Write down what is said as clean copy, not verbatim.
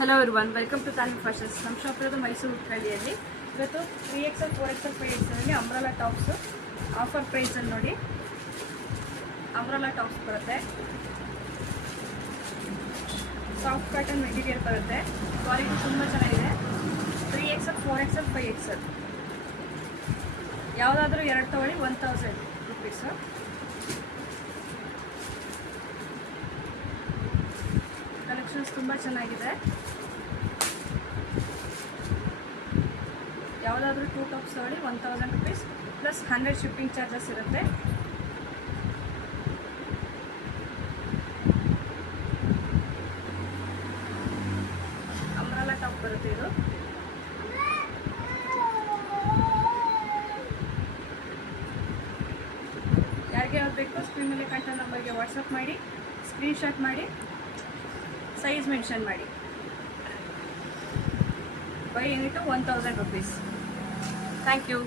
Hello everyone, welcome to ತಾನಿ fashions. ನಮ್ಮ shop ಇರೋದು ಮೈಸೂರು ಹುಟ್ಟಳ್ಳಿಯಲ್ಲಿ. ಇವತ್ತು 3XL 4XL 5XL umbrella tops offer ಪ್ರೈಸಲ್ಲಿ ನೋಡಿ. ಅಂಬ್ರೆಲಾ ಟಾಪ್ಸ್ ಬರುತ್ತೆ, ಸಾಫ್ಟ್ ಕಾಟನ್ ಮೆಟೀರಿಯಲ್ ಬರುತ್ತೆ, ಕ್ವಾಲಿಟಿ ತುಂಬ ಚೆನ್ನಾಗಿದೆ. 3XL 4XL 5XL ಯಾವುದಾದ್ರೂ ಎರಡು ತಗೊಳ್ಳಿ 1000 ರುಪೀಸು. ಕಲೆಕ್ಷನ್ಸ್ ತುಂಬ ಚೆನ್ನಾಗಿದೆ. ಯಾವುದಾದ್ರೂ 2 ಟಾಪ್ಸ್ ತಗೊಳ್ಳಿ 1000 ರುಪೀಸ್ ಪ್ಲಸ್ 100 ಶಿಪ್ಪಿಂಗ್ ಚಾರ್ಜಸ್ ಇರುತ್ತೆ. ಅಂಬ್ರೆಲಾ ಟಾಪ್ ಬರುತ್ತೆ ಇದು. ಯಾರಿಗೆ ಯಾವ್ದು ಬೇಕೋ ಸ್ಕ್ರೀನ್ ಮೇಲೆ ಕಾಣ್ತಾ ನಂಬರ್ಗೆ ವಾಟ್ಸಪ್ ಮಾಡಿ, ಸ್ಕ್ರೀನ್ಶಾಟ್ ಮಾಡಿ, ಸೈಜ್ ಮೆನ್ಷನ್ ಮಾಡಿ. By unit 1000 rupees. Thank you.